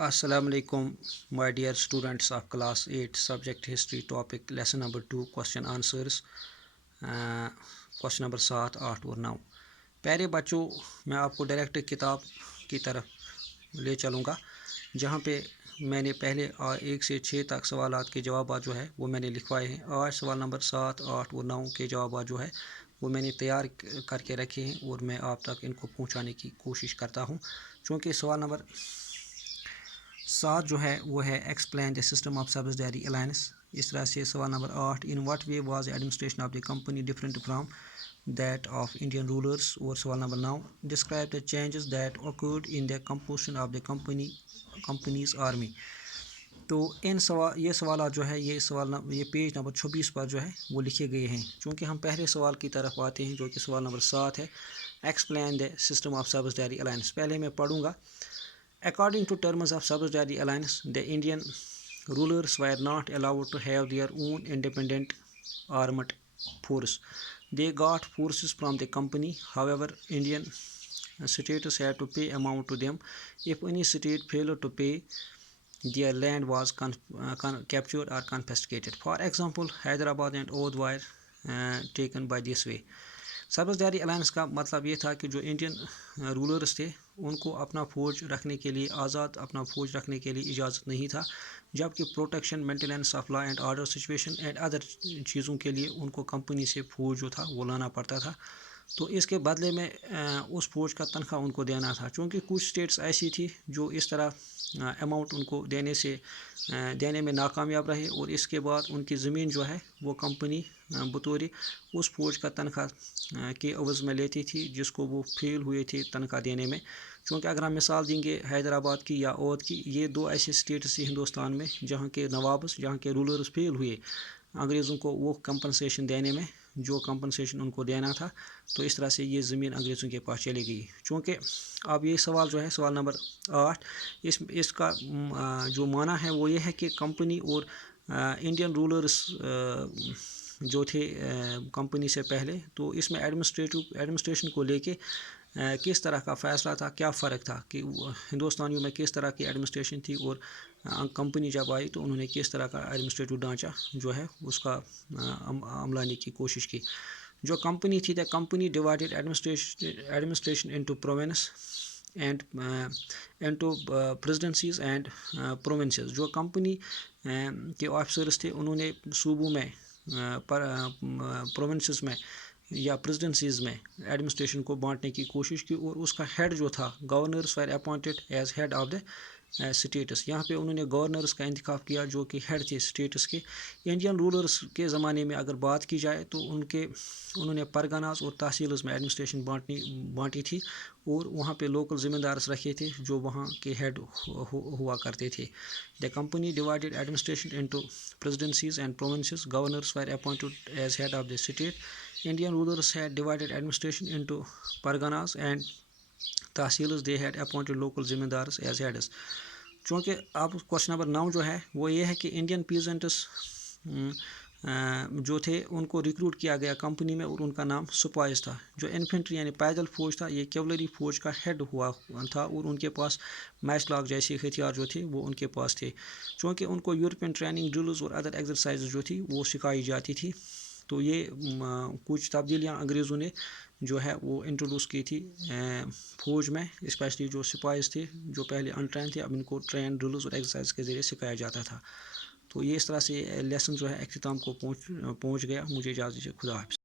Assalamu alaikum, my dear students of class 8 subject history topic lesson number 2 question answers question number 7, 8 और 9। प्यारे बच्चों, मैं आपको direct किताब की तरफ ले चलूँगा जहाँ पे मैंने पहले 1 से 6 तक सवालात के जवाब जो है वो मैंने लिखवाए हैं। आज सवाल नंबर 7, 8 और 9 के जवाब जो है वो मैंने तैयार करके रखे हैं और मैं आप तक इनको पहुँचाने की कोशिश करता हूँ। चूँकि सवाल नंबर 7 जो है वो है explain the system of subsidiary alliance. इस तरह से सवाल number 8 in what way was administration of the company different from that of Indian rulers. और सवाल number 9 describe the changes that occurred in the composition of the companies army. तो ये सवाल जो है ये पेज नंबर 26 पर जो है वो लिखे गए हैं। चूँकि हम पहले सवाल की तरफ आते हैं जो कि सवाल नंबर 7 है, explain the system of subsidiary alliance. पहले मैं पढ़ूँगा। According to terms of subsidiary alliance, the Indian rulers were not allowed to have their own independent armed force. They got forces from the company. However, Indian states had to pay amount to them. If any state failed to pay, their land was captured or confiscated. For example, Hyderabad and Oudh were taken by this way. Subsidiary alliance का मतलब ये था कि जो Indian rulers थे उनको अपना फ़ौज रखने के लिए अपना फ़ौज रखने के लिए इजाज़त नहीं था, जबकि protection, maintenance of law and order situation and other चीज़ों के लिए उनको कंपनी से फ़ौज जो था वो लाना पड़ता था। तो इसके बदले में उस फ़ौज का तनख्वाह उनको देना था। चूँकि कुछ स्टेट्स ऐसी थी जो इस तरह अमाउंट उनको देने में नाकामयाब रहे और इसके बाद उनकी ज़मीन जो है वो कंपनी बतौर उस फ़ौज का तनख्वाह के अवज़ में लेती थी जिसको वो फेल हुए थे तनख्वाह देने में। चूँकि अगर हम मिसाल देंगे हैदराबाद की या ओवध की, ये दो ऐसे स्टेट्स थी हिंदुस्तान में जहाँ के नवाब्स, जहाँ के रूलर्स फेल हुए अंग्रेज़ों को वो कंपनसेशन देने में, जो कंपनसेशन उनको देना था। तो इस तरह से ये ज़मीन अंग्रेज़ों के पास चली गई। चूँकि अब ये सवाल जो है सवाल नंबर 8, इसका जो माना है वो ये है कि कंपनी और इंडियन रूलर्स जो थे कंपनी से पहले, तो इसमें एडमिनिस्ट्रेशन को लेके किस तरह का फ़ैसला था, क्या फ़र्क था कि हिंदुस्तानियों में किस तरह की एडमिनिस्ट्रेशन थी और कंपनी जब आई तो उन्होंने किस तरह का एडमिनिस्ट्रेटिव ढांचा जो है उसका अमलाने की कोशिश की। जो कंपनी थी, the company divided administration into province and into presidencies and provinces. जो कंपनी के ऑफिसर्स थे उन्होंने सूबों में, प्रोविंसेस में या प्रेसिडेंसीज में एडमिनिस्ट्रेशन को बांटने की कोशिश की और उसका हेड जो था, governors were appointed as head of the states. यहाँ पे उन्होंने गवर्नर्स का इंतखाब किया जो कि हेड थे स्टेट्स के। इंडियन रूलर्स के ज़माने में अगर बात की जाए तो उन्होंने परगनास और तहसील्स में एडमिनिस्ट्रेशन बांटी थी और वहाँ पे लोकल ज़िम्मेदार्स रखे थे जो वहाँ के हेड हुआ करते थे। The company divided administration into presidencies and provinces. Governors were appointed as head of the state. Indian rulers had divided administration into parganas and tehsils. They had appointed local zimmedars as heads. चूँकि अब question number 9 जो है वो ये है कि Indian peasants जो थे उनको रिक्रूट किया गया कंपनी में और उनका नाम सिपाहीज था। जो इन्फेंट्री यानी पैदल फौज था, ये कैवलरी फौज का हेड हुआ था और उनके पास मैचलॉक जैसे हथियार जो थे वो उनके पास थे। चूँकि उनको यूरोपियन ट्रेनिंग ड्रिल्स और अदर एक्सरसाइज जो थी वो सिखाई जाती थी, तो ये कुछ तब्दीलियाँ अंग्रेज़ों ने जो है वो इंट्रोड्यूस की थी फ़ौज में, स्पेशली जो सिपाहीज थे जो पहले अनट्रेन थे, अब इनको ट्रेन, ड्रिल्स और एक्सरसाइज के ज़रिए सिखाया जाता था। तो ये इस तरह से लेसन जो है अख्ताम को पहुँच गया। मुझे इजाज़त दीजिए। खुदा हाफ़िज़।